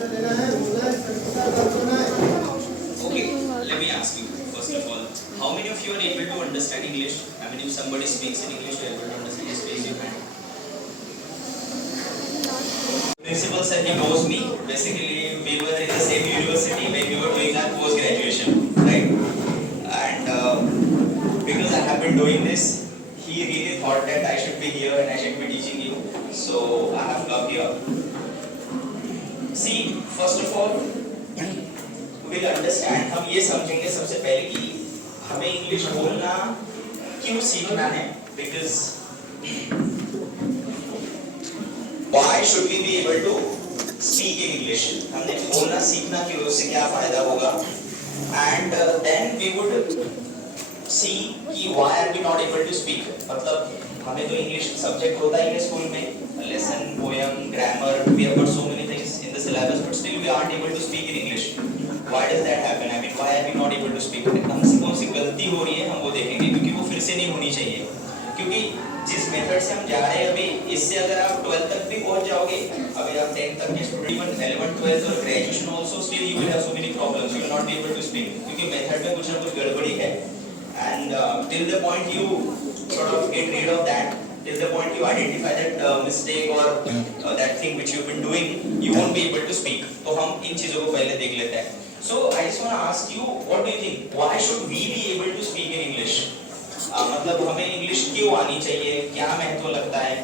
Okay, let me ask you first of all, how many of you are able to understand English? I mean, if somebody speaks in English, you are able to understand. Just raise your hand. Principal sir, he knows me. Basically, we were in the same university when we were doing our post graduation, right? And because I have been doing this, he really thought that I should be here and I should be teaching you. So I have come here. See, first of all, we'll understand. हम ये समझेंगे सबसे पहले कि हमें English बोलना क्यों सीखना है? Because why should we be able to speak in English? हमने बोलना सीखना क्यों, उससे क्या फायदा होगा? And then we would see कि why are we not able to speak? मतलब हमें तो इंग्लिश सब्जेक्ट होता ही है स्कूल में, lesson, poem, grammar, we have got so many things in the syllabus, but still we aren't able to speak in English. Why does that happen? I mean, why are we not able to speak? हमसे कौन सी गलती हो रही है, हम वो देखेंगे, क्योंकि वो फिर से नहीं होनी चाहिए. क्योंकि जिस मेथड से हम जा रहे हैं अभी, इससे अगर आप 12th तक भी पहुंच जाओगे, अभी आप 10th तक के स्टूडेंट, इवन 11th 12th और graduation also, still you will have so many problems, you will not be able to speak, क्योंकि मेथड में कुछ ना कुछ गड़बड़ी है. And till the point you sort of get rid of that, till the point you identify that mistake or that thing which you've been doing, you won't be able to speak. तो हम इन चीजों को पहले देख लेते हैं. So I just want to ask you, what do you think? Why should we be able to speak in English? मतलब हमें इंग्लिश क्यों आनी चाहिए, क्या महत्व लगता है?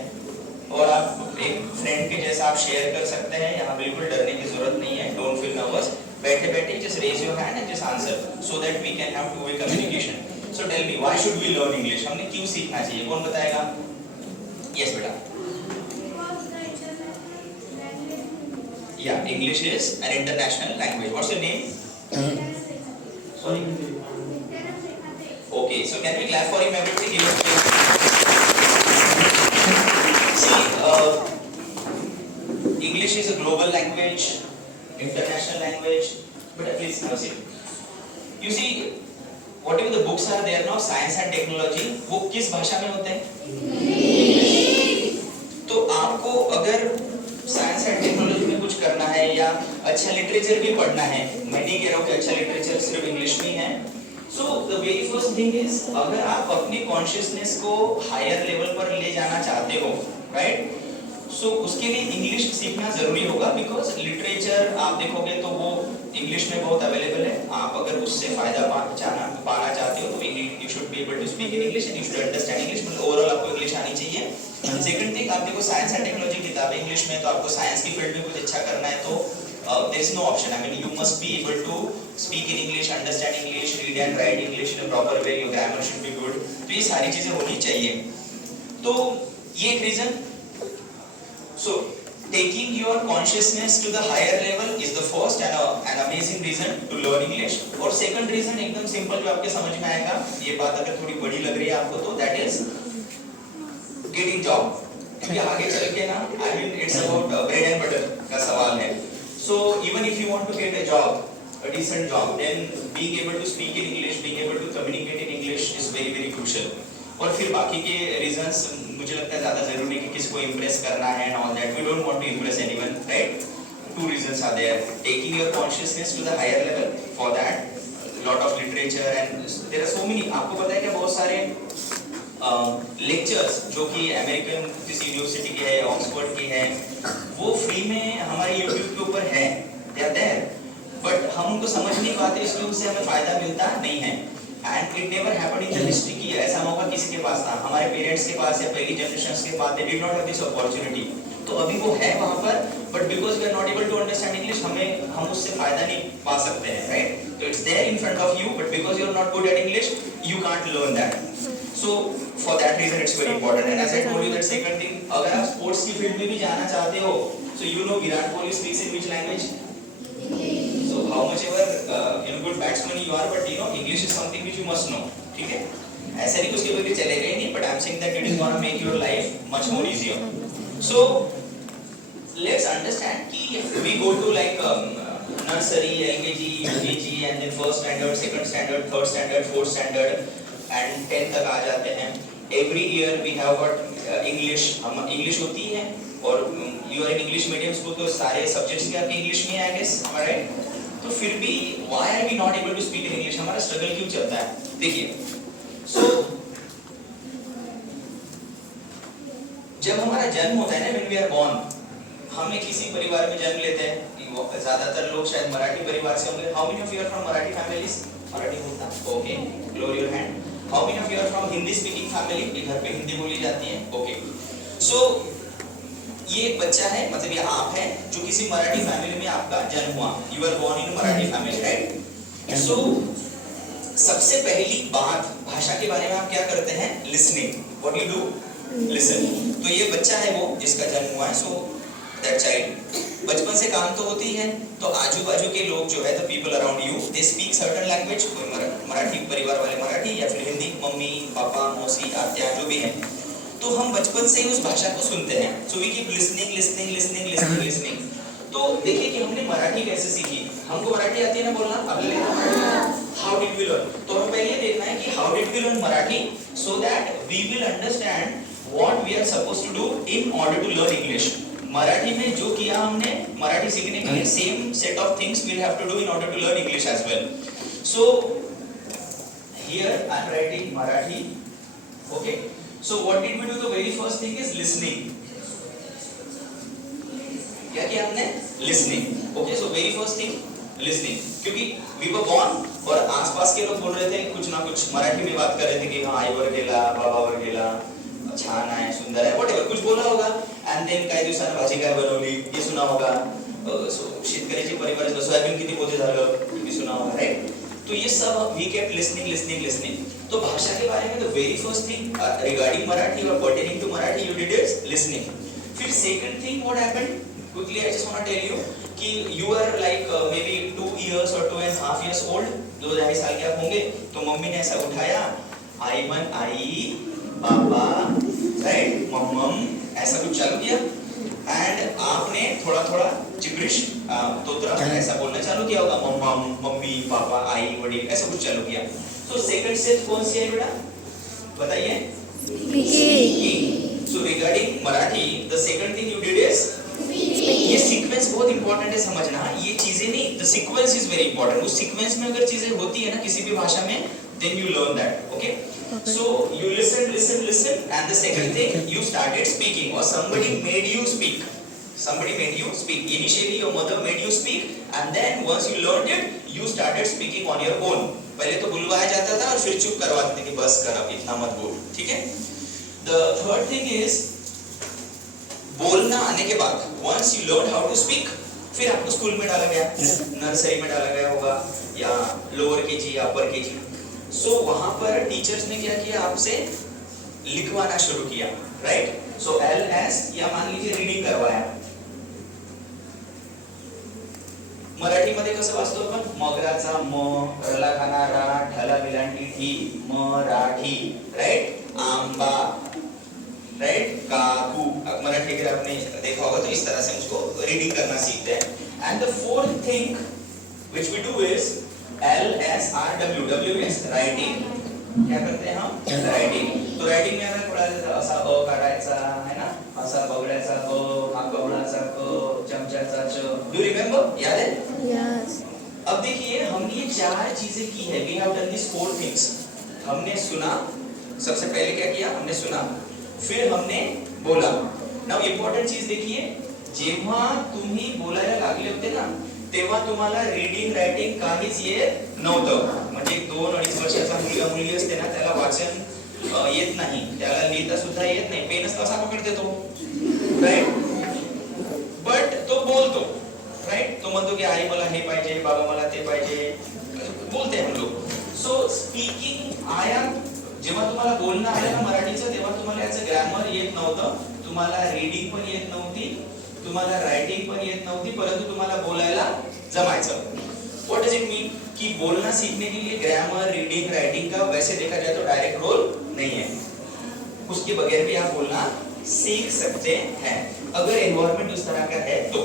और आप एक फ्रेंड के जैसा आप शेयर कर सकते हैं, यहाँ बिल्कुल डरने की जरूरत नहीं है. Don't feel nervous. बैठे बैठे just raise your hand and just answer so that we can have two-way communication. So tell me, why should we learn English? हमने क्यों सीखना चाहिए? कौन बताएगा? Yes बेटा. Yeah, English is an international language. What's your name? Sorry. Okay, so can we clap for him everything? See, English is a global language, international language, but at least now see. You see, whatever the books are there now, science and technology, वो किस भाषा में होते हैं? तो आपको अगर science and technology में कुछ करना है या अच्छा लिटरेचर भी पढ़ना है, मैं नहीं कह रहा हूँ कि अच्छा लिटरेचर सिर्फ इंग्लिश में है. So the very first thing is, अगर आप अपनी कॉन्शियसनेस को हायर लेवल पर ले जाना चाहते हो, राइट, सो उसके लिए इंग्लिश सीखना जरूरी होगा. बिकॉज लिटरेचर आप देखोगे तो वो इंग्लिश में बहुत अवेलेबल है. आप अगर उससे फायदा पाना चाहते हो तो you should be able to speak in English and you should understand English. मतलब ओवरऑल आपको इंग्लिश आनी चाहिए. सेकंड थिंग, आप देखो साइंस एंड टेक्नोलॉजी किताबें इंग्लिश में, तो आपको साइंस की फील्ड में कुछ अच्छा करना है तो there is no option. I mean, you must be able to speak in English, understand English, read and write English in a proper way. Your grammar should be good. तो ये सारी चीजें होनी चाहिए. तो ये एक reason. So taking your consciousness to the higher level is the first and an amazing reason to learn English. और second reason एकदम simple जो आपके समझ में आएगा, ये बात अगर थोड़ी बड़ी लग रही है आपको तो that is getting job. क्योंकि आगे चल के ना, I mean it's about bread and butter का सवाल है. So even if you want to get a job, a decent job, then being able to speak in English, being able to communicate in English is very very crucial. और फिर बाकी के reasons मुझे लगता है ज़्यादा ज़रूरी कि किसको impress करना है and all that. We don't want to impress anyone, right? Two reasons are there. Taking your consciousness to the higher level. For that, lot of literature and there are so many. आपको पता है कि बहुत सारे lectures जो कि American किसी university के है, ऑक्सफोर्ड के है, वो फ्री में हमारे यूट्यूब के ऊपर है. दे आर देयर, बट हम उनको समझ नहीं पाते, इसलिए उनसे हमें फायदा मिलता नहीं है. And it never happened in the history की ऐसा मौका किसी के पास था. हमारे पेरेंट्स के पास या पहली जनरेशंस के पास, they did not have this opportunity. तो अभी वो है वहां पर, but because we are not able to understand English, हम उससे फायदा नहीं पा सकते हैं, राइट? तो it's there in front of you, but because you are not good at English, you can't learn that. So for that reason it's very important. And as I told you that second thing, अगर आप sports की field में भी जाना चाहते हो, so you know Virat Kohli speaks in which language? So how much ever good batsman you are, but you know English is something which you must know. ठीक है? ऐसा नहीं उसके बगैर चलेगा ही नहीं, but I'm saying that it is gonna make your life much more easier. So let's understand कि we go to like nursery, LKG, UKG, and then first standard, second standard, third standard, fourth standard. And 10 तक आ जाते हैं. Every year we have got English. हम English होती है और you are in English medium school, तो सारे subjects के आपके इंग्लिश में है आई गेस, राइट? तो फिर भी why are we not able to speak in English, हमारा स्ट्रगल क्यों चलता है? देखिए, सो जब हमारा जन्म होता है ना, व्हेन वी आर बोर्न, हमें किसी परिवार में जन्म लेते हैं, ज्यादातर लोग शायद मराठी परिवार से होंगे। How many of you are from Marathi families? Marathi बोलता, okay, lower your hand. How many of you are from Hindi speaking family? घर पे हिंदी बोली जाती है, ओके। सो ये एक बच्चा है, मतलब ये आप है जो किसी मराठी फैमिली में आपका जन्म हुआ, you are born in Marathi family, right? So सबसे पहली बात भाषा के बारे में आप क्या करते हैं? Listening. What you do? Listen. तो ये बच्चा है वो जिसका जन्म हुआ है, सो दैट चाइल्ड, बचपन से काम तो होती है, तो आजू बाजू के लोग जो है, the people around you, they speak certain language, कोई मराठी परिवार वाले मराठी या फिर हिंदी, मम्मी पापा मौसी आत्या जो भी है, तो हम बचपन से ही उस भाषा को सुनते हैं। So we keep listening listening listening listening listening. तो देखिए कि हमने मराठी कैसे सीखी। हमको मराठी आती है ना बोलना? How did we learn? तो हमें पहले देखना है कि how did we learn Marathi, so that we will understand what we are supposed to do in order to learn English. Marathi में जो किया हमने मराठी सीखने के लिए, same set of things we have to do in order to learn English as well. So here I am writing Marathi, okay. So what did we do? The very first thing is listening. क्या किया हमने? Listening, okay. So very first thing listening, क्योंकि we were born और आसपास के लोग बोल रहे थे कुछ ना कुछ मराठी में बात कर रहे थे कि हाँ आई वर गेला, बाबा वर गेला, छान आहे, सुंदर आहे, व्हाटएवर कुछ बोला होगा। एंड देन काही दिवसांनी भाजी काय बनवली हे सुना होगा। सो शेतकऱ्याची परिवाराचं सोयाबीन किती पोते झालं हे सुना होगा, राइट? तो ये सब we kept listening listening listening. तो भाषा के बारे में the very first thing regarding Marathi और pertaining to Marathi you did is listening. फिर second thing what happened, quickly I just want to tell you कि you are like maybe 2 years or 2.5 years old, 2-2.5 साल के आप होंगे, तो मम्मी ने ऐसा उठाया, आई मन आई, पापा, राइट, मम्मम, ऐसा कुछ चालू किया, एंड आपने थोड़ा थोड़ा जिब्रिश तोतरा ऐसा बोलना चालू किया होगा, मम्मम, मम्मी, पापा, आई, वडील, ऐसा कुछ चालू किया। तो सेकंड स्टेप कौन सी है बेटा? बताइए। Speaking. So regarding Marathi the second thing you did is, ये सीक्वेंस बहुत इंपॉर्टेंट है समझना, ये चीजें नहीं, the sequence is very important. उस सीक्वेंस में अगर चीजें होती है ना किसी भी भाषा में, then you learn that, okay. So you listen listen listen, and the second thing you started speaking, और somebody made you speak, somebody made you speak. Initially your mother made you speak, and then once you learned it you started speaking on your own. पहले तो बुलवाया जाता था और फिर चुप करवाते थे कि बस कर, अब इतना मत बोल, ठीक है। द थर्ड थिंग इज बोलना आने के बाद, once you learn how to speak, फिर आपको स्कूल में डाला गया, नर्सरी में डाला गया होगा या लोअर केजी या अपर केजी। सो वहां पर टीचर्स ने क्या किया, आपसे लिखवाना शुरू किया, राइट? सो LS या मान लीजिए रीडिंग करवाया। मराठी मध्ये कसं वाचतो आपण? मगराचा म, रला खाना रा, ढला विलांटी ठी, मराठी, राइट? आंबा, राइट? काकू। मराठी अगर आपने देखा होगा तो इस तरह से उसको रीडिंग करना सीखते हैं। And the fourth thing which we do is LSRW, W is writing. क्या करते हैं हम? राइटिंग। तो राइटिंग में हमें पढ़ा जाता है असा अ काढायचा है ना, असा बगड्याचा ब, हा कवळाचा क, चमच्याचा च। Do remember? याद है? यस। अब देखिए हमने ये चार चीजें की है, we have done this four things. हमने सुना, सबसे पहले क्या किया? हमने सुना, फिर हमने बोला। नाउ इम्पॉर्टंट चीज देखिए, जेव्हा तुम्ही बोलायला लागले होते ना, तेव्हा तुम्हाला रीडिंग रायटिंग काहीच येत नव्हतं। म्हणजे 2-2.5 वर्षाचा मुलगा मुलगी असते ना, त्याला वाचन येत नाही, त्याला लिहिता सुद्धा येत नाही, पेनच कसा पकडते तो, राइट? बट तो बोलतो, राइट? तो म्हणतो की आई मला हे पाहिजे, बाबा मला ते पाहिजे, बोलते हम लोग। सो स्पीकिंग आया, जेव्हा तुम्हाला बोलणं आलं ना मराठीचं, तेव्हा तुम्हाला याचं ग्रामर येत नव्हतं, तुम्हाला रीडिंग पण येत नव्हती, तुम्हाला राइटिंग पण येत नव्हती, परंतु तुम्हाला बोलायला जमायचं। What does it mean? कि बोलना सीखने के लिए ग्रामर, रीडिंग, राइटिंग का वैसे देखा जाए तो डायरेक्ट रोल नहीं है, उसके बगैर भी आप बोलना सीख सकते हैं अगर एनवायरनमेंट उस तरह का है तो।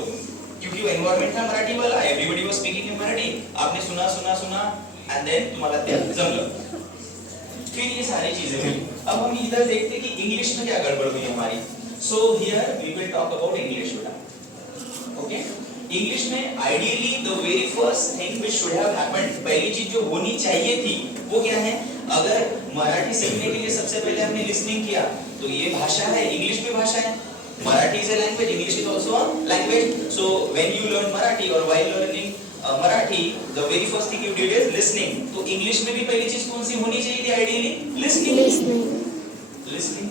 क्योंकि वो एनवायरनमेंट था मराठी वाला, everybody was speaking in Marathi, आपने सुना सुना सुना एंड देन तुम्हाला ते जमलं, फिर ये सारी चीजें हुई। अब हम इधर देखते कि इंग्लिश में क्या गड़बड़ हुई हमारी। So here we will talk about English बेटा. Okay? English में ideally the very first thing which should have happened, पहली चीज जो होनी चाहिए थी वो क्या है? अगर मराठी सीखने के लिए सबसे पहले हमने listening किया तो ये भाषा है, इंग्लिश भी भाषा है. Marathi is a language, English is also a language. So when you learn Marathi or while learning Marathi, the very first thing you did is listening. तो इंग्लिश में भी पहली चीज कौन सी होनी चाहिए थी ideally? Listening.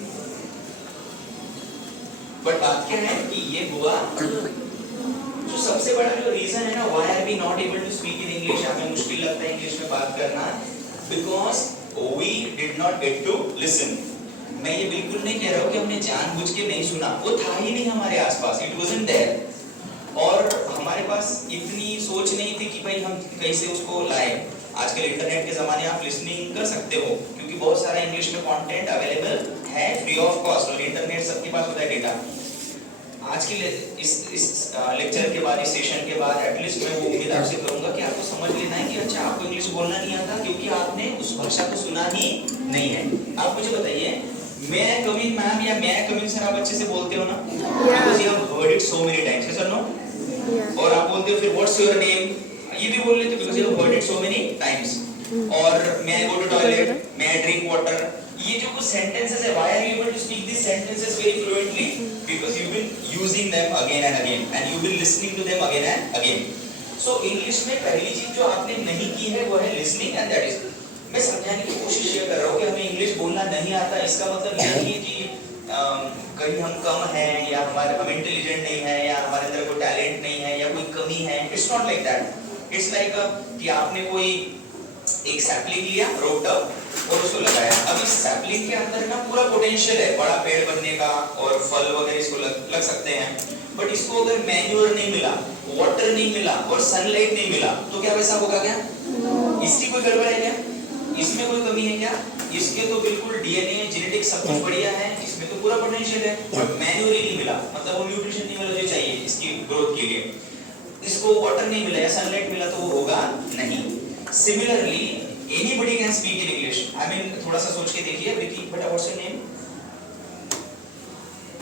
बट बात क्या है कि ये हुआ जो सबसे बड़ा जो रीजन है ना, why are we not able to speak in English, हमें मुश्किल लगता है इंग्लिश में बात करना, because we did not get to listen. मैं ये बिल्कुल नहीं कह रहा हूँ कि हमने जानबूझ के नहीं सुना, वो था ही नहीं हमारे आसपास, it wasn't there. और हमारे पास इतनी सोच नहीं थी कि भाई हम कैसे उसको लाएं. आजकल इंटरनेट के ज़माने आप लिसनिंग कर सकते हो क्योंकि बहुत सारा इंग्लिश में कंटेंट अवेलेबल है फ्री ऑफ कॉस्ट और इंटरनेट सबके पास होता है डेटा. आज के इस लेक्चर के बाद, इस सेशन के बाद एटलीस्ट मैं वो उम्मीद आपसे करूंगा कि आपको समझ लेना है कि अच्छा आपको इंग्लिश बोलना नहीं आता क्योंकि आपने उस भाषा को सुना ही नहीं है. आप मुझे बताइए, मैं कम इन मैम या मैं कम इन सर आप अच्छे से बोलते हो ना? Because you have heard it so many times, yes और नो? और आप बोलते हो फिर व्हाट्स योर नेम, ये भी बोल लेते हो because you have heard it so many times. और मैं गो टू टॉयलेट, मैं ड्रिंक वाटर, ये जो कुछ सेंटेंसेस है, why are you able to speak these sentences very fluently? Because you've been using them again and again and you've been listening to them again and again. So English में पहली चीज जो आपने नहीं की है वो है listening and that is, मैं समझाने की कोशिश ये कर रहा हूँ कि हमें इंग्लिश बोलना नहीं आता, इसका मतलब ये नहीं है कि कहीं हम कम हैं या हम इंटेलिजेंट नहीं है या हमारे अंदर कोई टैलेंट नहीं है या कोई कमी है. It's not like that. It's like कि आपने कोई एक सैपलिंग लिया, रोप्ड अप और उसको लगाया. अब इस सैपलिंग के अंदर ना पूरा पोटेंशियल है बड़ा पेड़ बनने का और फल वगैरह इसको लग सकते हैं, बट इसको अगर मैन्योर नहीं मिला, वाटर नहीं मिला और सनलाइट नहीं मिला तो क्या वैसा होगा क्या? इसकी कोई गड़बड़ है क्या? इसमें कोई कमी है क्या? इसके तो बिल्कुल डीएनए जेनेटिक्स सब कुछ बढ़िया है, इसमें तो पूरा पोटेंशियल है, बट मैन्योर ही नहीं मिला, मतलब वो न्यूट्रिशन नहीं मिला जो चाहिए इसकी ग्रोथ के लिए. इसको वाटर नहीं मिला या सनलाइट मिला तो वो होगा नहीं. Similarly anybody can speak in English. I mean थोड़ा सा सोच के देखिए. विकी, बेटा what's your name?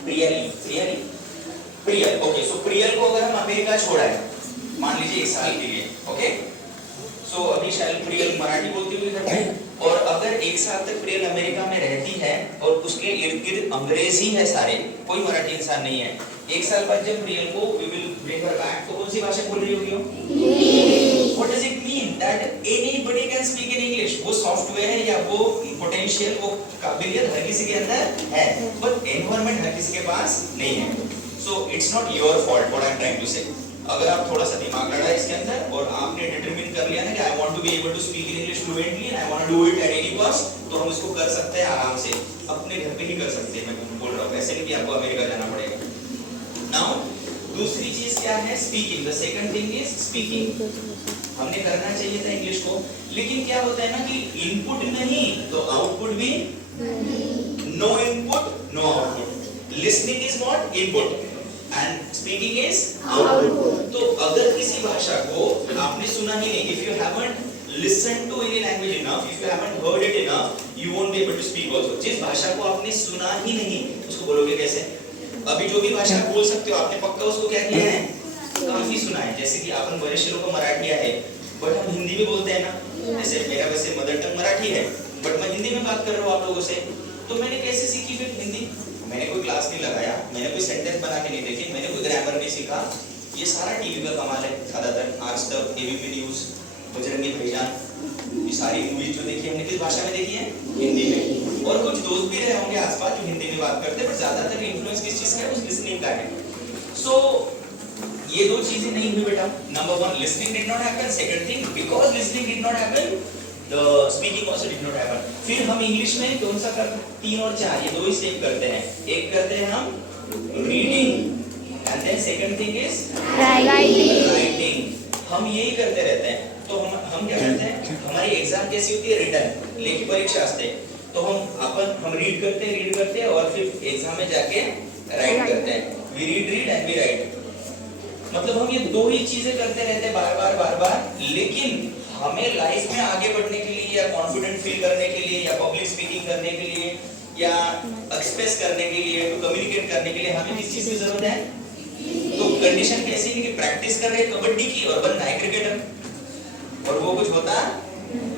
Priyal. Okay, so Priyal को अगर हम अमेरिका छोड़ा है मान लीजिए 1 साल के लिए, ओके, सो अभी शायद प्रियल मराठी बोलती हुई घर में, और अगर 1 साल तक प्रियल अमेरिका में रहती है और उसके इर्द गिर्द अंग्रेज ही है सारे, कोई मराठी इंसान नहीं है. 1 साल बाद जब प्रियल को we will bring her back, तो कौन सी भाषा बोल रही होगी वो? What does it mean that anybody can speak in English? वो सॉफ्टवेयर है या वो पोटेंशियल, वो काबिलियत हर किसी के अंदर है, बट एनवायरनमेंट हर किसी के पास नहीं है. So it's not your fault what I'm trying to say. अगर आप थोड़ा सा दिमाग लड़ा इसके अंदर और आपने डिटरमिन कर लिया ना कि I want to be able to speak in English fluently and I want to do it at any cost, तो हम इसको कर सकते हैं आराम से, अपने घर पे ही कर सकते हैं. मैं बोल रहा हूँ ऐसे नहीं कि आपको अमेरिका जाना पड़ेगा. Now दूसरी चीज क्या है? Speaking. The second thing is speaking. हमने करना चाहिए था इंग्लिश को, लेकिन क्या होता है ना कि इनपुट नहीं तो आउटपुट भी, no input no output. Listening is not input and speaking is output. तो अगर किसी भाषा को आपने सुना ही नहीं, if you haven't listened to any language enough, if you haven't heard it enough, you won't be able to speak also. जिस भाषा को आपने सुना ही नहीं उसको बोलोगे कैसे? अभी जो भी भाषा बोल सकते हो आपने पक्का उसको क्या किया है? काफी सुना है. जैसे कि अपन वरिष्ठ लोगों को मराठी है बट हम हिंदी में बोलते हैं ना, जैसे मेरा वैसे मदर टंग मराठी है बट मैं हिंदी में बात कर रहा हूँ आप लोगों से, तो मैंने कैसे सीखी फिर हिंदी? मैंने कोई क्लास नहीं लगाया, मैंने कोई सेंटेंस बना के नहीं देखी, मैंने कोई ग्रामर नहीं सीखा. ये सारा टीवी का कमाल है. ज्यादातर आज तक, एबीपी न्यूज, बजरंगी भाईजान, ये सारी मूवीज जो देखी हमने किस भाषा में देखी है? हिंदी में. और कुछ दोस्त भी रहे होंगे आसपास जो हिंदी में बात करते हैं, बट ज्यादातर इन्फ्लुएंस किस चीज का है? उस लिसनिंग का है. सो ये दो चीजें नहीं हुई बेटा. Number 1 listening did not happen. Second thing, because listening did not happen the speaking also did not happen. फिर हम इंग्लिश में कौन सा करते? 3 और 4 ये दो ही स्टेप करते हैं. एक करते हैं हम reading and then second thing is writing. हम यही करते रहते हैं. तो हम क्या करते हैं? हमारी एग्जाम कैसी होती है? रिटन, लेखी परीक्षा आते हैं. तो हम रीड करते हैं और फिर एग्जाम में जाके राइट करते हैं. We read and we write. मतलब हम ये दो ही चीजें करते रहते हैं बार बार. लेकिन हमें लाइफ में आगे बढ़ने के लिए या कॉन्फिडेंट फील करने के लिए या पब्लिक स्पीकिंग करने के लिए या एक्सप्रेस करने के लिए, टू कम्युनिकेट करने के लिए हमें किस चीज की जरूरत है? तो कंडीशन कैसी है कि प्रैक्टिस कर रहे हैं कबड्डी की और बनना है क्रिकेटर, और वो कुछ होता।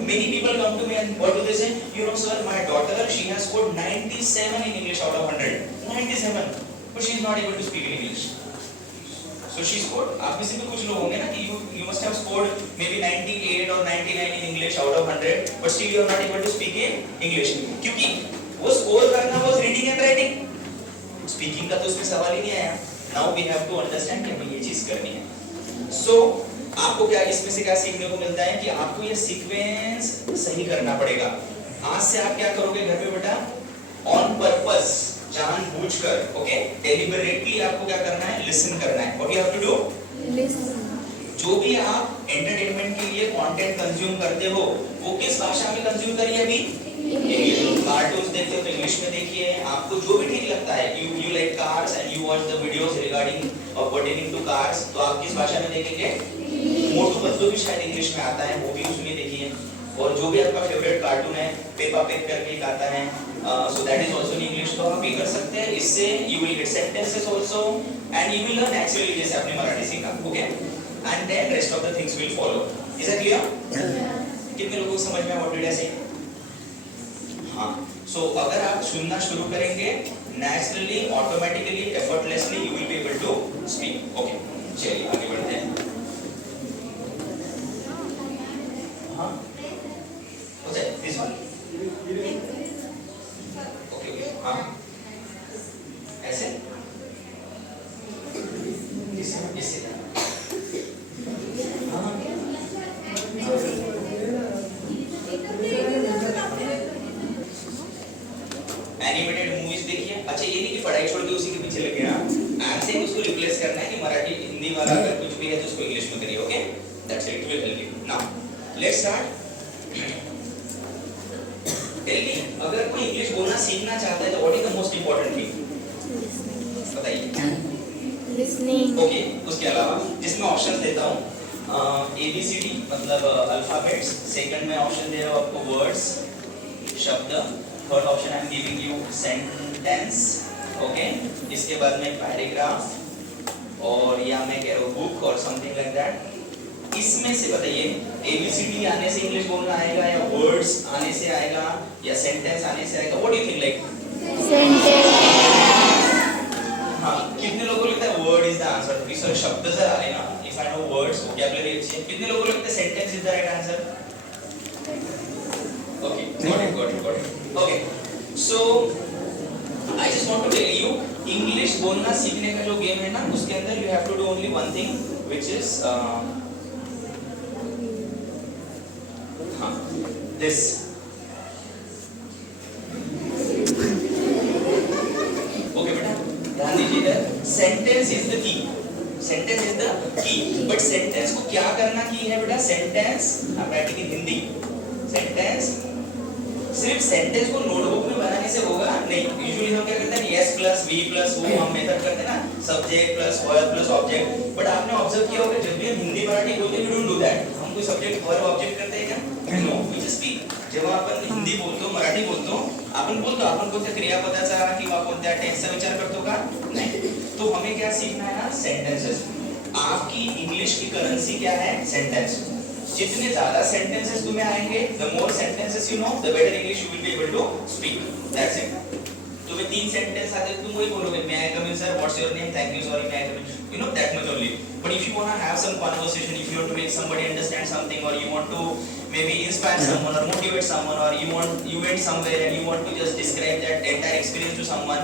Many people come to me and what do they say? You know sir, my daughter, she has scored 97 in English out of 100. 97, but she is not able to speak in English. So she scored. आप में से भी कुछ लोग होंगे ना कि you must have scored maybe 98 or 99 in English out of 100, but still you are not able to speak in English. क्योंकि वो score करना was reading and writing. Speaking का तो उसमें सवाल ही नहीं आया. Now we have to understand कि हमें ये चीज करनी है. So आपको क्या इसमें से क्या सीखने को मिलता है कि आपको ये सीक्वेंस सही करना पड़ेगा. आज से आप क्या करोगे घर पे बेटा? ऑन पर्पस, जानबूझकर, ओके, डेलिबरेटली आपको क्या करना है? लिसन करना है. What you have to do? Listen. जो भी आप एंटरटेनमेंट के लिए कंटेंट कंज्यूम करते हो वो किस भाषा में कंज्यूम करिए? अभी इंग्लिश. कार्टून्स देखते हो तो इंग्लिश में देखिए. आपको जो भी ठीक लगता है, you like cars and you watch the videos regarding pertaining to cars, तो आप किस भाषा में देखेंगे? मोटू पतलू भी शायद इंग्लिश में आता है, वो भी उसमें देखिए. और जो भी आपका फेवरेट कार्टून है, पेपा पिग करके एक आता है, so that is also in English, तो आप ये कर सकते हैं. इससे you will get sentences also and you will learn actually जैसे आपने मराठी सीखा, okay, and then rest of the things will follow. Is it clear? कितने लोगों को समझ में व्हाट डिड आई से? हां. सो अगर आप सुनना शुरू करेंगे, naturally, automatically, effortlessly you will be able to speak. Okay, चलिए आगे बढ़ते हैं. This one. Okay. हाँ. ऐसे? इसे. हाँ. एनिमेटेड मूवीज देखिए. अच्छा ये नहीं कि पढ़ाई छोड़ के उसी के पीछे लगे. हाँ. ऐसे उसको रिप्लेस करना है कि मराठी हिंदी वाला अगर कुछ भी है तो उसको इंग्लिश में करिए. Okay. That's it. It will help you. Now, let's start. Tell me, अगर कोई इंग्लिश बोलना सीखना चाहता है तो what is the most important thing? बताइए. लिसनिंग. ओके. उसके अलावा जिसमें ऑप्शंस देता हूँ, ABCD मतलब अल्फाबेट्स. सेकंड में ऑप्शन दे रहा हूँ आपको वर्ड्स, शब्द. Third option I am giving you sentence. Okay. इसके बाद में पैराग्राफ और या मैं कह रहा हूँ बुक और समथिंग लाइक दैट. इसमें से बताइए ABCD आने से इंग्लिश बोलना आएगा या वर्ड्स आने से आएगा या सेंटेंस आने से आएगा? What do you think? Like sentence. हाँ. कितने लोगों को लगता है वर्ड इज द आंसर? इस शब्द से आए ना, if I know words, vocabulary अच्छी है. कितने लोगों को लगता है sentence is the right answer? Okay, got it. Okay. So I just want to tell you, English बोलना सीखने का जो गेम है ना, उसके अंदर you have to do only one thing which is this. Okay बेटा, ध्यान दीजिए इधर. Sentence is the key. Sentence is the key. But sentence को क्या करना की है बेटा? Sentence, I'm writing in Hindi. Sentence, सिर्फ sentence को नोटबुक में बनाने से होगा नहीं. Usually हम क्या करते हैं? yes plus v plus वो हम मेथड करते हैं ना, subject plus verb plus object. But आपने ऑब्जर्व किया होगा जब भी हम हिंदी मराठी बोलते हैं, we don't do that. हम कोई सब्जेक्ट वर्ब ऑब्जेक्ट करते हैं क्या? No, we just speak. जेव्हा आपण हिंदी बोलतो, मराठी बोलतो, आपण कोणत्या क्रियापदाचा किंवा कोणत्या टेन्सचा विचार करतो का? नाही. तो हमें क्या सीखना है ना? सेंटेंसेस. आपकी इंग्लिश की करेंसी क्या है? सेंटेंस. जितने ज्यादा सेंटेंसेस तुम्हें आएंगे, the more sentences you know, the better English you will be able to speak. That's it. तुम्हें 3 सेंटेंस आते तुम वही बोलोगे, may I come in sir, what's your name, thank you, sorry, may I come in, you know that much only. But if you want to have some conversation, if you want to make somebody understand something, or you want to maybe inspire someone or motivate someone, or you went somewhere and you want to just describe that entire experience to someone,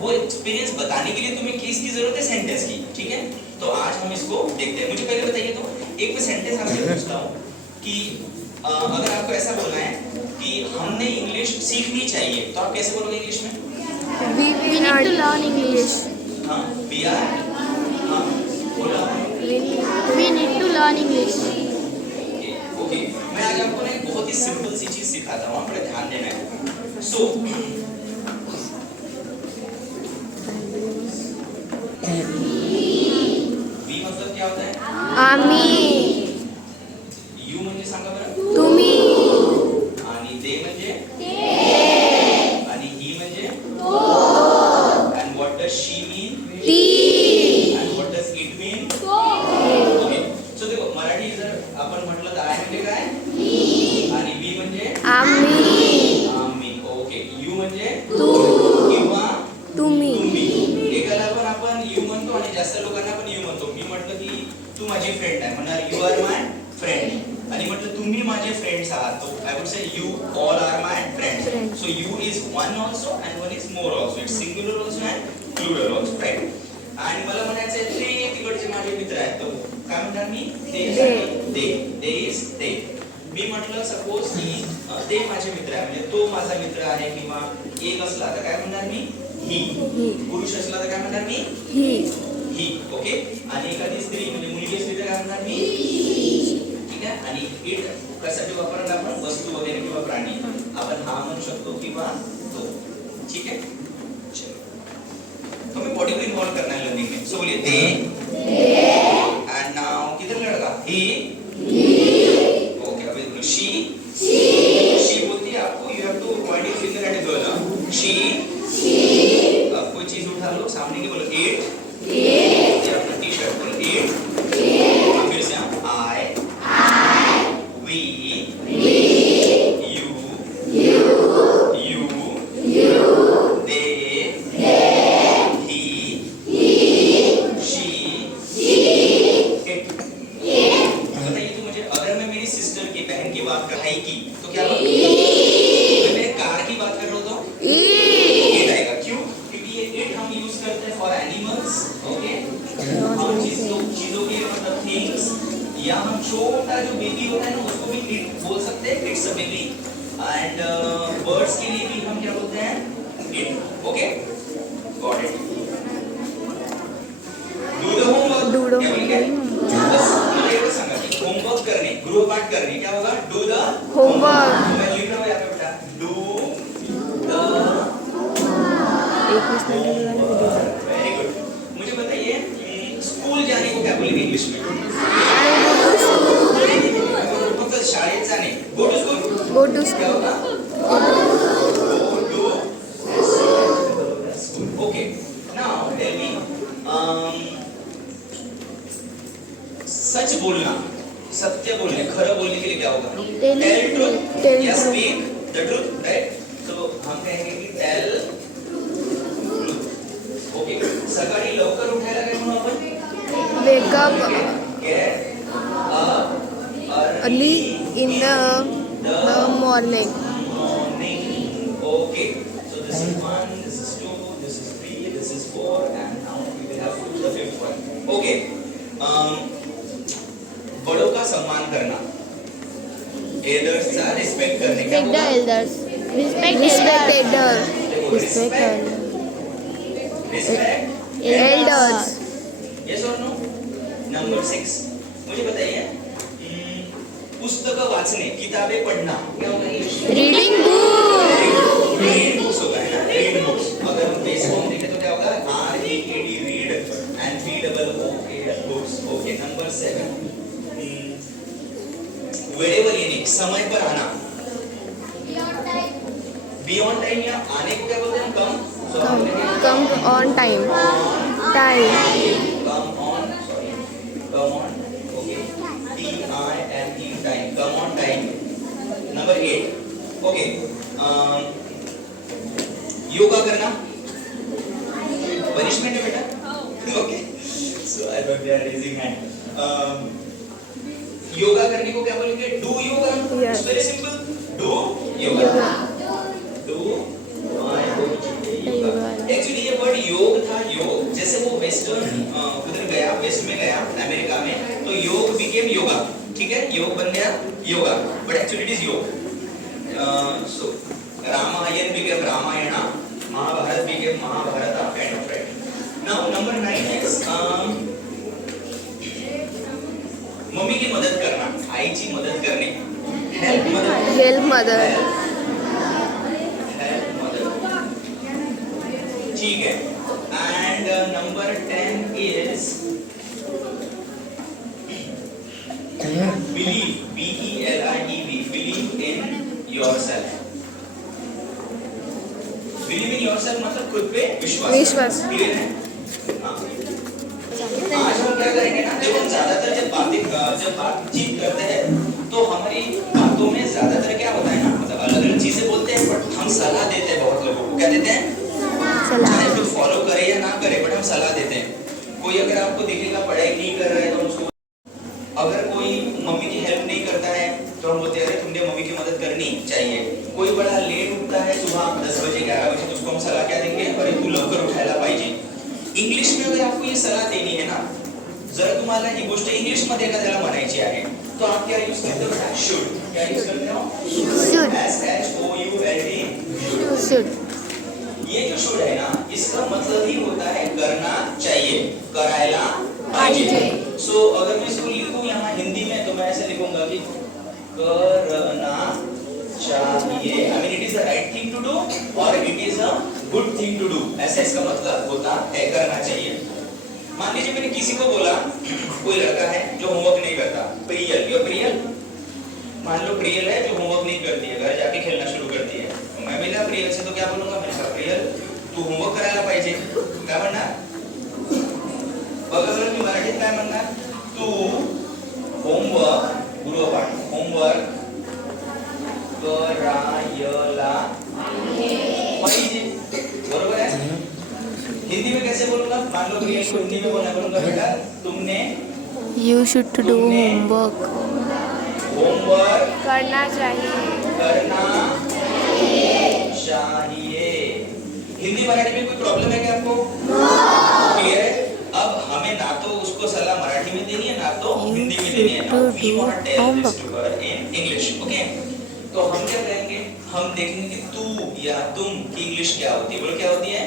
वो experience बताने के लिए तुम्हें किसकी जरूरत है? Sentence की. ठीक है. तो आज हम इसको देखते हैं. मुझे पहले बताइए तो एक मैं सेंटेंस आपसे पूछता हूँ कि अगर आपको ऐसा बोलना है कि हमने इंग्लिश सीखनी चाहिए, तो आप कैसे बोलोगे इंग्लिश में? We need to learn English. हाँ, we are. हाँ, बोलो. We need to learn English. Okay. मैं आज आपको ना एक बहुत ही सिंपल सी चीज सिखाता हूँ, आप ध्यान देना है. सो वी मतलब क्या होता है? आम्ही. यू म्हणजे सांगा बरं. तुम्ही. आणि दे म्हणजे ते. आणि ही म्हणजे तू किंवा तुम्ही तुम्ही. एकाला पण आपण यू म्हणतो आणि जास्त लोकांना पण यू म्हणतो. मी म्हटलं की तू माझी फ्रेंड आहे म्हणणार यू आर माय फ्रेंड, आणि म्हटलं तुम्ही माझे फ्रेंड्स आहात तो I would say you all are my friends. Friends. So you is one also and one is more also. It's singular also and plural also, right. आणि मला म्हणायचंय ते तिकडचे माझे मित्र आहेत, तो काय म्हणणार मी दे इज दे. मी म्हटलं सपोज की ते माझे मित्र आहे म्हणजे तो माझा मित्र आहे, किंवा एक असला तर काय म्हणणार मी ही. पुरुष असला तर काय म्हणणार मी ही. ओके. आणि एखादी स्त्री म्हणजे मुलगी असली तर काय म्हणणार मी. ठीक आहे. आणि इट कशासाठी वापरणार आपण, वस्तू वगैरे किंवा प्राणी, आपण हा म्हणू शकतो किंवा तो. ठीक है. चलो हमें बॉडी को इन्वॉल्व करना है लर्निंग में. सो बोलिए दे एंड नाउ किधर लड़का ही. ओके. अभी बोलो शी बोलती है आपको, you have two point your finger at the girl. She. अब कोई चीज उठा लो सामने की, बोलो इट. या अपना टी शर्ट बोलो इट. फिर से आई वी की तो क्या मैं मेरे कार की बात कर रहा होता हूँ, इट आएगा. क्यों? क्योंकि ये इट हम यूज करते हैं फॉर एनिमल्स. ओके. हम चीजों के मतलब थिंग्स, या हम छोटा जो बेबी होता है ना उसको भी इट बोल सकते हैं, it's a baby. And birds के लिए भी हम क्या बोलते हैं it. Okay. Got it. Do the homework. क्या बोलेंगे? होमवर्क करने, गृहपाठ करने, क्या होगा? Do the homework. मैं लिख रहा हूँ यहाँ पे बेटा. Do the. Very good. मुझे बताइए स्कूल जाने को क्या बोलेंगे इंग्लिश में? फक्त शाळेत जाणे. Go to school. Go to क्या होगा? Go to school. Okay. Now tell me, सच बोलना, सत्य बोलने, खरा बोलने के लिए क्या होगा? टेल ट्रूथ या स्पीक द ट्रूथ, राइट. तो हम कहेंगे कि टेल ट्रूथ. ओके. सकाळी लवकर उठायला काय म्हणू आपण? Wake up get up early in the morning. Okay. So this is 1, this is 2, this is 3, this is 4, and now we will have the 5th one. Okay. बड़ों का सम्मान करना, एल्डर्स का रिस्पेक्ट करने. क्या होगा? एल्डर्स. Respect elders. यस और no. Number 6. मुझे बताइए पुस्तक वाचने, किताबें पढ़ना, क्या होगा English? Reading book. Read books होता है ना, रीड बुक्स. अगर हम बेसिक फॉर्म देखें तो क्या होगा? READ read and BOOK books. Okay. Number 7. वेळेवर येणे, समय पर आना. बियॉन्ड टाइम या आने को क्या बोलते हैं? Come on time. Come on. Okay. TIME time. Come on time. Number 8. Okay. Yoga करना पनिशमेंट है बेटा. Okay. So I thought they are raising hand. Yoga करने को क्या बोलेंगे? Do yoga. It's very simple. Do yoga. Do yoga. Actually ये वर्ड योग था, योग. जैसे वो वेस्टर्न उधर गया, वेस्ट में गया अमेरिका में, तो योग बिकेम योगा. ठीक है. योग बन गया yoga, but actually it is yog. So Ramayan became Ramayana, Mahabharat became Mahabharata, kind of, right. Now number 9 is mummy की मदद करना, आईची मदद करणे. Help mother. ठीक है. And number 10 is believe, BELIEV, believe in yourself. Believe in yourself मतलब खुद पे विश्वास. क्लियर है? आज हम क्या करेंगे ना, देखो ज्यादातर जब बातचीत करते हैं तो हमारी बातों में ज्यादातर क्या होता है ना, मतलब अलग अलग चीजें बोलते हैं, बट हम सलाह देते हैं बहुत लोगों को. क्या देते हैं? सलाह चाहे तो फॉलो करे या ना करे, बट हम सलाह देते हैं। कोई अगर आपको दिखेगा पढ़ाई नहीं कर रहा है तो हम उसको, अगर कोई मम्मी की हेल्प नहीं करता है तो हम बोलते हैं तुमने मम्मी की मदद करनी चाहिए। कोई बड़ा लेट उठता है सुबह 10 बजे 11 बजे, तो उसको हम सलाह क्या देंगे? अरे तू लवकर उठायला पाहिजे। इंग्लिश में अगर आपको ये सलाह देनी है ना, जर तुम्हाला ही गोष्ट इंग्लिश मध्ये एखाद्याला म्हणायची आहे तो आप क्या यूज करते हो? शुड। क्या यूज करते हो? Should. SHOULD। should ये जो शुड है ना, इसका मतलब ही होता है करना चाहिए, करायला पाहिजे। सो अगर मैं इसको लिखूं यहाँ हिंदी में तो मैं ऐसे लिखूंगा कि करना चाहिए। I mean it is the right thing to do और it is a good thing to do, ऐसा इसका मतलब होता है, करना चाहिए। मान लीजिए मैंने किसी को बोला, कोई लड़का है जो होमवर्क नहीं करता, प्रियल, यो प्रियल, मान लो प्रियल है जो होमवर्क नहीं करती है, घर जाके खेलना शुरू करती है, तो मैं मिला प्रियल से तो क्या बोलूंगा? मैंने कहा प्रियल तू होमवर्क करायला पाहिजे। काय म्हणणार? बघा बरं मी मराठीत काय म्हणणार? तू होमवर्क, गृहपाठ, होमवर्क करायला पाहिजे, बरोबर है? हिंदी में कैसे बोलूंगा? मान लो प्रियल को हिंदी में बोलना बोलूंगा, बेटा तुमने you should to do homework homework करना चाहिए करना चाहिए। हिंदी मराठी में कोई प्रॉब्लम है क्या आपको? क्लियर है? अब हमें ना तो उसको सलाह मराठी में देनी है ना तो हिंदी में देनी है। Now we want to tell this to her in English, okay? तो हम क्या करेंगे? हम देखेंगे कि तू या तुम की इंग्लिश क्या होती है। बोलो क्या होती है?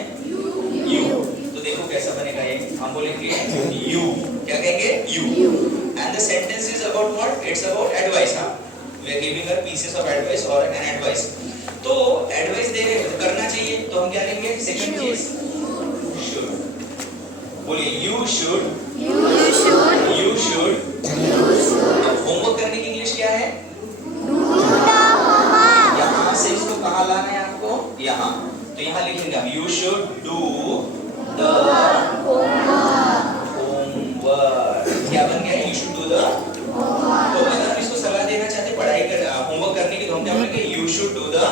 यू। तो देखो कैसा बनेगा ये। हम बोलेंगे यू, क्या कहेंगे? You. And the sentence is about what? It's about advice, हाँ? We are giving her pieces of advice or an advice. तो advice दे रहे हैं, करना चाहिए, तो हम क्या लेंगे? Second चीज should। बोलिए you should। you should You should। अब होमवर्क करने की इंग्लिश क्या है? यहाँ से इसको कहाँ लाना है आपको? यहाँ। तो यहाँ लिखेंगे हम you should do the homework। क्या बन गया? You should do the homework। तो अगर हम इसको सलाह देना चाहते पढ़ाई कर होमवर्क करने की, तो हम क्या बोलेंगे? You should do the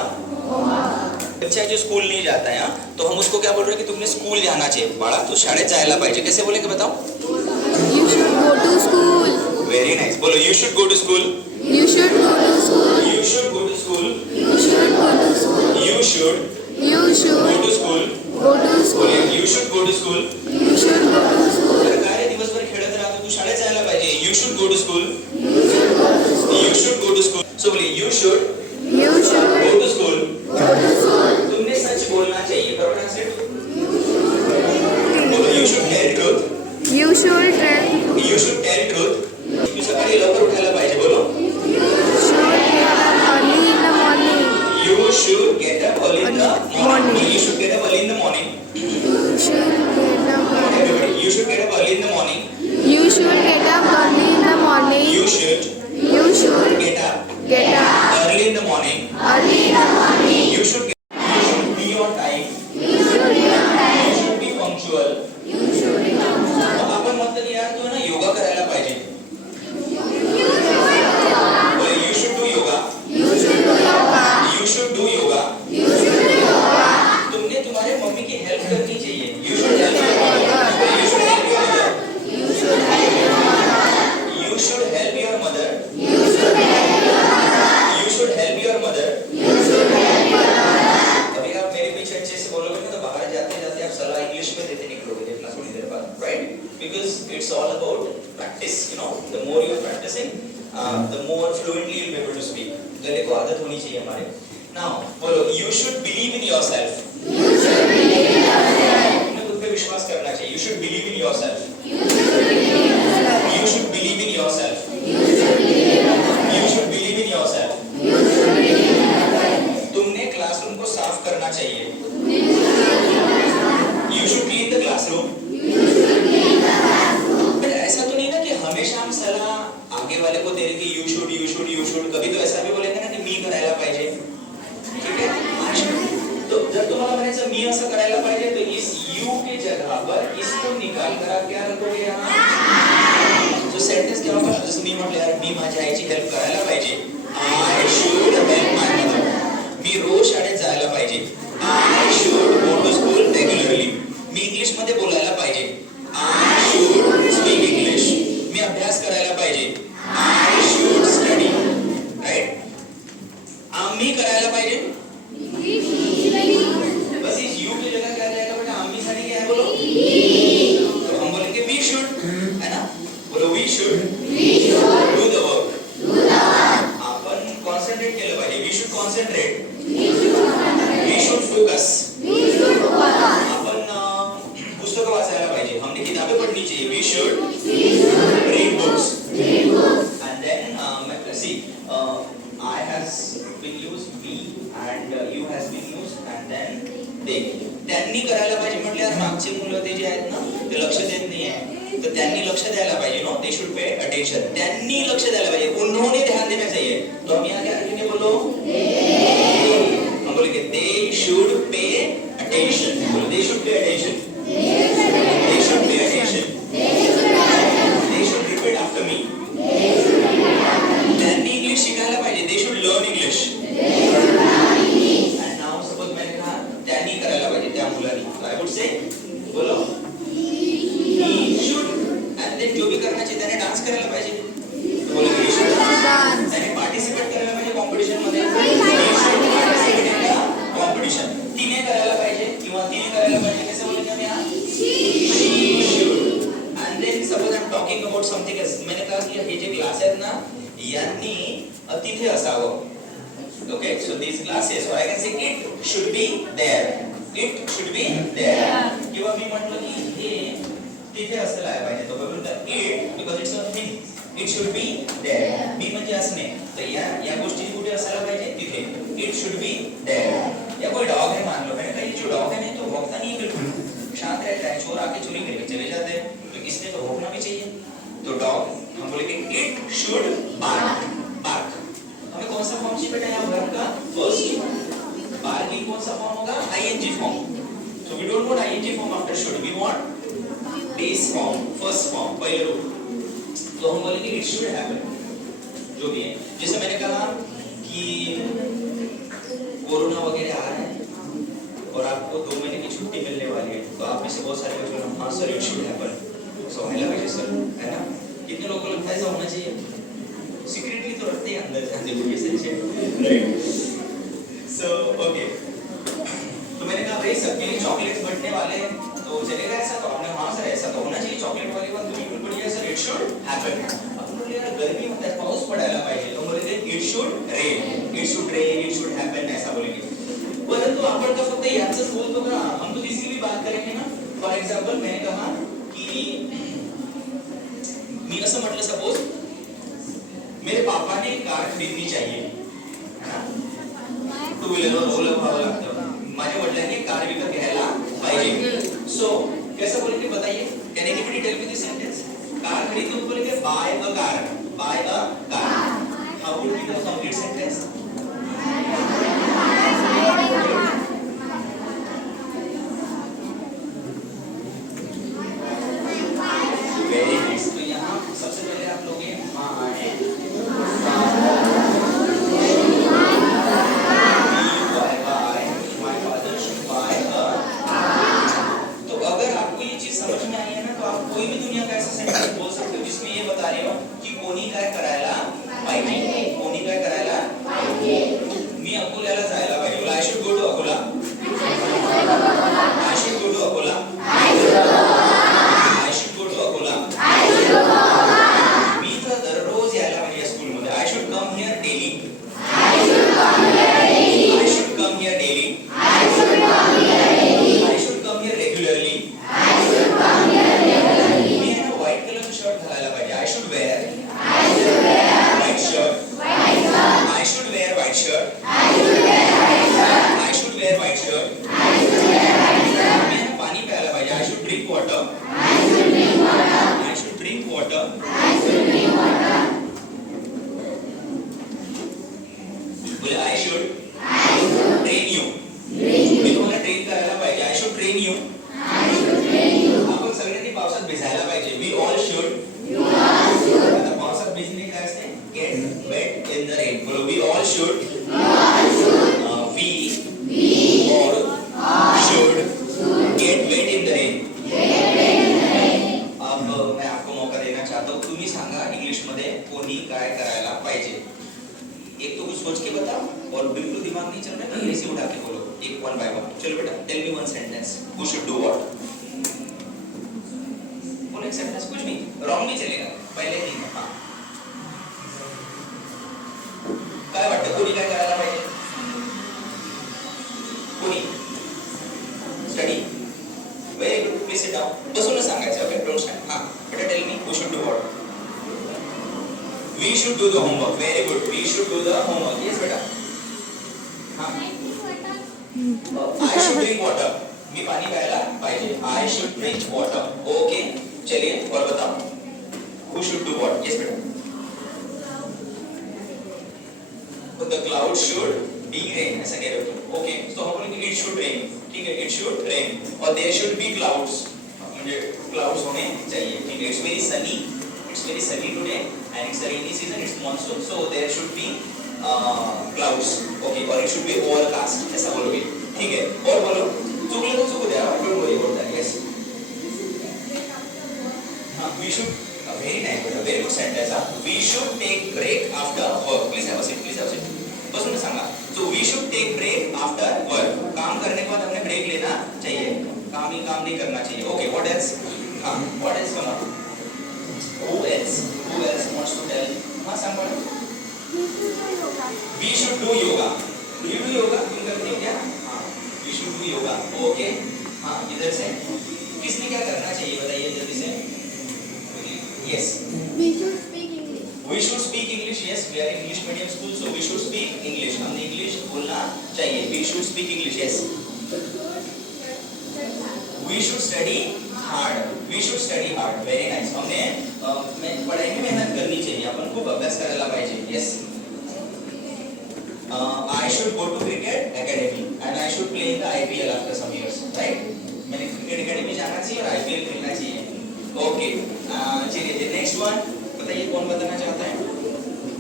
homework। बच्चा जो स्कूल नहीं जाता है तो हम उसको क्या बोल रहे हैं कि तुमने स्कूल जाना चाहिए, बाळा तू शाळेत जायला पाहिजे। कैसे बोलेंगे बताओ? you should go to school very nice. बोलो you should go to school। you should go to school You should go to school। you should go to school You should you go should to school। go to school बोलिए you should go to school। you should go to school अरे काय रे दिवसभर खेळत राहतो, तू शाळेत जायला पाहिजे। You should go to school। you should go to school You should go to school। So बोलिए you should you should go to school। go to school तुमने सच बोलना चाहिए, बराबर ट्रांसलेट। बोलो you should tell truth। you should tell You should tell truth। तू सकाळी लवकर उठायला पाहिजे, बोलो। you should get up early in the morning You should get up early in the morning। you should get up Everybody, you should get up early in the morning। you should get up early in the morning You should you should get up get up early in the morning। early in the morning You should be on time। you should be on time You should be punctual। you should be punctual आपण म्हणतो की यार तू ना योगा करायला पाहिजे। बोले you should do yoga। you should do yoga You should do yoga। you should do yoga तुमने तुम्हारे मम्मी की हेल्प करनी चाहिए। You should help your mother। You should help your mother। you should help your mother You should help your mother। you should help your mother You should help your mother। you should help your mother अभी आप मेरे पीछे अच्छे से बोलोगे ना तो बाहर जाते जाते आप सलाह इंग्लिश में देते निकलोगे, देखना थोड़ी देर बाद, right? Because it's all about practice, you know। The more you are practicing, the more fluently you'll be able to speak। गले को आदत होनी चाहिए हमारे। Now बोलो you should believe in yourself। you should believe in yourself तुम्हें खुद पे विश्वास करना चाहिए। You should believe in yourself। you should believe in yourself You should believe in yourself। you should believe in yourself You should believe in yourself। you should believe in yourself तुमने classroom को साफ करना चाहिए। You should clean the classroom। you should clean the classroom but ऐसा तो नहीं ना कि हमेशा हम सलाह आगे वाले को दे रहे कि you should you should you should। कभी तो ऐसा भी बोलेंगे ना कि मी करायला पाहिजे, ठीक है? तो जब तुम्हाला म्हणायचं मी असं करायला पाहिजे तो इस यू के जगह पर इसको निकाल कर आप क्या रखोगे यहाँ? जो सेंटेंस क्या होगा? जैसे मी म्हटलं यार मी माझ्या आईची हेल्प करायला पाहिजे। I should help my mother। मी रोज शाळेत जायला पाहिजे। I should त्यांनी करायला पाहिजे म्हटल्यावर मागचे मुलं ते जे आहेत ना ते लक्ष देत नाही आहे, तर त्यांनी लक्ष द्यायला पाहिजे. No, they should pay attention. त्यांनी लक्ष द्यायला पाहिजे, उन्होंने ध्यान देना चाहिए. तो हम यहाँ क्या रखेंगे, बोलो, हम बोलेंगे दे शुड पे अटेंशन. बोलो, they should pay attention. They should pay attention. They should repeat after me. त्यांनी इंग्लिश शिकायला पाहिजे, they should learn English. And now suppose मैंने कहा त्यांनी करायला पाहिजे त्या मुलांनी, so I would say, बोलो, he should. And then जो भी करना चाहिए त्याने डान्स करायला पाहिजे, तो बोलो he should. त्याने पार्टिसिपेट करायला पाहिजे कॉम्पिटिशन मध्ये, he should participate in the competition. तिने करायला पाहिजे किंवा तिने करायला पाहिजे, कैसे बोलेंगे हम यहाँ, she should. And then suppose I'm talking about something else. मैंने कहा कि हे जे क्लास आहेत ना यांनी तिथे असावं. Okay, so these classes, so I can say it should be there. It should be there. किंवा मी म्हटलं की हे तिथे असायला पाहिजे, तो बोलतो it because it's a thing. It should be there. मी म्हणजे असणे, तर या गोष्टी कुठे असायला पाहिजे, तिथे. It should be there. या कोई डॉग है मान लो, मैंने कहा ये जो डॉग है नहीं तो भौंकता नहीं है बिल्कुल, शांत रहता है, चोर आके चोरी करके चले जाते हैं, तो इसने तो भौंकना भी चाहिए. तो डॉग हम बोलेंगे it should bark. Bark. हमें कौन सा फॉर्म चाहिए बेटा यहाँ वर्ब का, फर्स्ट. बार्किंग कौन सा फॉर्म होगा, ing form. So we don't want ing form after should, we want base form, first form, पहले रूप. तो हम बोलेंगे it should happen, जो भी है. जैसे मैंने कहा कि कोरोना वगैरह आ रहा है और आपको 2 महीने की छुट्टी मिलने वाली है, तो आप में से बहुत सारे लोग बोलेंगे हाँ sir it should happen. So है ना सर, है ना? कितने लोगों को लगता है ऐसा होना चाहिए? सीक्रेटली तो रखते हैं अंदर से जो भी सही है, राइट? सो ओके, तो मैंने कहा भाई सबके लिए चॉकलेट्स बंटने वाले हैं, तो चलेगा ऐसा? तो आपने हाँ सर ऐसा तो होना चाहिए, चॉकलेट वाली बात तो बिल्कुल बढ़िया सर, इट शुड हैपन. अब बोले यार गर्मी होता है, पाउस पड़ायला पाहिजे, तो बोले it should rain, it should rain, it should happen, ऐसा बोलेंगे. परंतु आपण का फक्त याचंच बोलतो का, हम तो किसी की भी बात करेंगे ना. फॉर एग्जांपल मैंने कहा कि मी असं म्हटलं, सपोज मेरे पापा ने कार खरीदनी चाहिए, टू व्हीलर रोलर व्हावं लागतं, माझ्या वडिलांनी कार विकत घ्यायला पाहिजे. सो कैसा बोलेंगे बताइए, can anybody tell me this sentence? कार खरीदने को बोलेंगे buy a car, buy a car. How would be the complete sentence? Very nice. तो यहाँ सबसे पहले आप लोग ये कोई भी दुनिया का ऐसा सेंटेंस बोल सकते हो जिसमें ये बता रहे हो कि कोणी काय करायला पाहिजे, कोणी काय करायला पाहिजे. मी अकोल्याला जायला पाहिजे, I should go to Akola, I should go to Akola, I should go to Akola. मी तर दररोज यायला पाहिजे स्कूलमध्ये, I should come here daily, I should come here daily, I should come here regularly. Shirt घालायला पाहिजे, I should wear white shirt, I should wear white shirt, I should wear white shirt. मैं पानी प्यायला पाहिजे, I should drink water, I should drink water. बोले I should train you, मी तुम्हाला train करायला पाहिजे, I should train you. आपण सगळ्यांनी पावसात भिजायला पाहिजे, we all should. आता पावसात भिजणे काय असते, get wet in the rain. बोलो we all should, we all should get wet in the rain. अब मैं आपको मौका देना चाहता हूँ, तुम्ही सांगा इंग्लिश मध्ये कोणी काय करायला पाहिजे. एक तो कुछ सोच के बताओ और बिल्कुल दिमाग नहीं चल रहा है, ऐसे उठा के बोलो, एक वन बाय वन. चलो बेटा, tell me one sentence, who should do what. बोलो एक सेंटेंस, कुछ भी रॉन्ग नहीं चलेगा, पहले नहीं. हाँ, काय वाटतं कोणी काय करायला पाहिजे, कोणी study. Very good, please sit down. बसून सांगायचं, ओके, डोंट स्टँड. हां बेटा, tell me who should do what. We should do the homework. Very good. We should do the homework. Yes, beta. हाँ. I should drink water. मी पाणी प्यायला पाहिजे. I should drink water. Okay, चलिए और बताओ. Who should do what? Yes, बेटा. तो the cloud should be rain. ऐसा कह रहे हो तुम. Okay, तो हम बोलेंगे it should rain. ठीक है, it should rain. और there should be clouds. मुझे clouds होने चाहिए. ठीक है, it's very sunny. It's very sunny today and it's the rainy season. It's monsoon, so there should be clouds. Okay, or it should be overcast. ऐसा बोलोगे. ठीक है. और बोलो. चुगले तो चुग दिया. Don't worry about that. Yes. हाँ, we should. Very nice, very good sentence. We should take break after work. Please have a seat. Please have a seat. बस उन्हें सांगा. So we should take break after work. काम करने के बाद हमने break लेना चाहिए. काम ही काम नहीं करना चाहिए. Okay, what else? हाँ, what else come up? Who else? Who else wants to tell? हाँ, सांगा. We should do yoga. Do you do yoga? तुम करते हो क्या? हाँ, we should do yoga. Okay. हाँ, इधर से किसने क्या करना चाहिए बताइए जल्दी से. Yes. We should speak English. We should speak English. Yes, we are in English medium school, so we should speak English. हमने English बोलना चाहिए. We should speak English. Yes. We should study hard. We should study hard. Very nice. हमने पढ़ाई में मेहनत करनी चाहिए. अपन खूप अभ्यास करायला पाहिजे. Yes. I should go to cricket academy and I should play in the IPL after some years. Right? मैंने cricket academy जाना चाहिए और IPL खेलना चाहिए. ओके, चलिए नेक्स्ट वन बताइए कौन बताना चाहता है.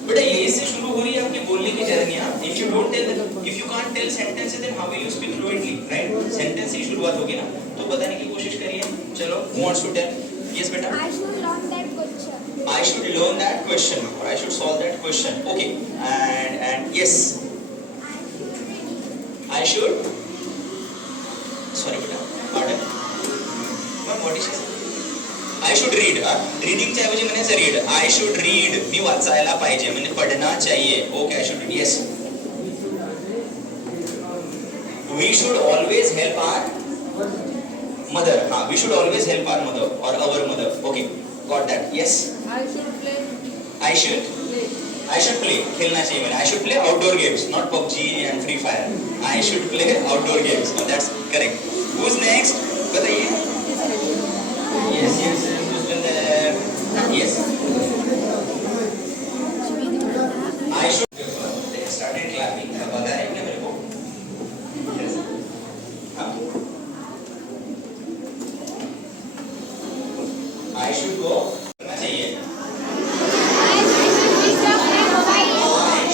बेटा ये से शुरू हो रही है आपकी बोलने की journey. If you don't tell, if you can't tell sentences then how will you speak fluently, right. Sentence से शुरुआत होगी ना, तो बताने की कोशिश करिए. चलो, who wants to tell? Yes बेटा. I should learn that question. I should learn that question or I should solve that question. Okay, and yes, I should, sorry बेटा, pardon. What is it? I should read. रीडिंगच्या ऐवजी म्हणायचं read. I should read. मी वाचायला पाहिजे म्हणजे पढ़ना चाहिए. Okay, I should read. Yes. We should always help our mother. हाँ, we should always help our mother or our mother. Okay, got that. Yes. I should play. I should play. खेलना चाहिए मैंने. I should play outdoor games, not PUBG and Free Fire. I should play outdoor games. Oh, that's correct. Who's next? बताइए. Yes, yes. Who's been there? Yes. I should. They started clapping. अब बता रहे हैं क्या मेरे को? Yes. हाँ. I should go. करना चाहिए. I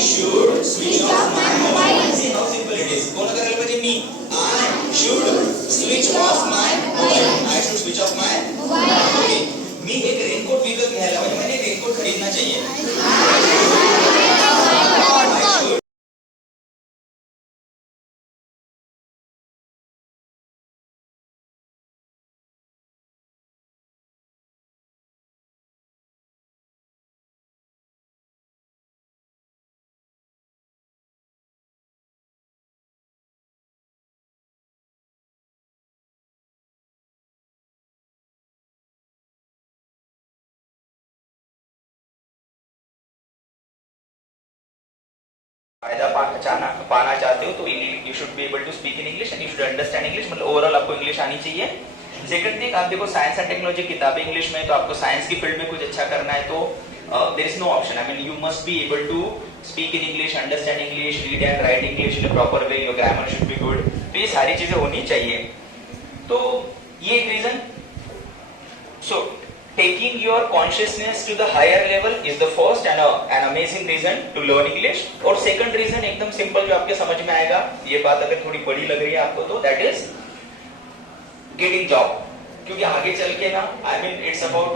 should switch off my mobile. See how simple it is. कौन करायला पाहिजे? मी. I should switch off my mobile. I should switch off my mobile. Okay. मी एक रेनकोट विकत घ्यायला पाहिजे. मैंने रेनकोट खरीदना चाहिए. I should. फायदा पाना चाहते हो तो you should be able to speak in English and you should understand English. मतलब ओवरऑल आपको इंग्लिश आनी चाहिए. सेकंड थिंग, आप देखो साइंस एंड टेक्नोलॉजी किताबें इंग्लिश में, तो आपको साइंस की फील्ड में कुछ अच्छा करना है तो there is no option. I mean you must be able to speak in English, understand English, read and write English in a proper way, your grammar should be good. तो ये सारी चीजें होनी चाहिए. तो ये एक रीजन. So taking your consciousness to the higher level is the first and an amazing reason to learn English. और second reason एकदम simple जो आपके समझ में आएगा, ये बात अगर थोड़ी बड़ी लग रही है आपको तो that is getting job. क्योंकि आगे चल के ना, I mean it's about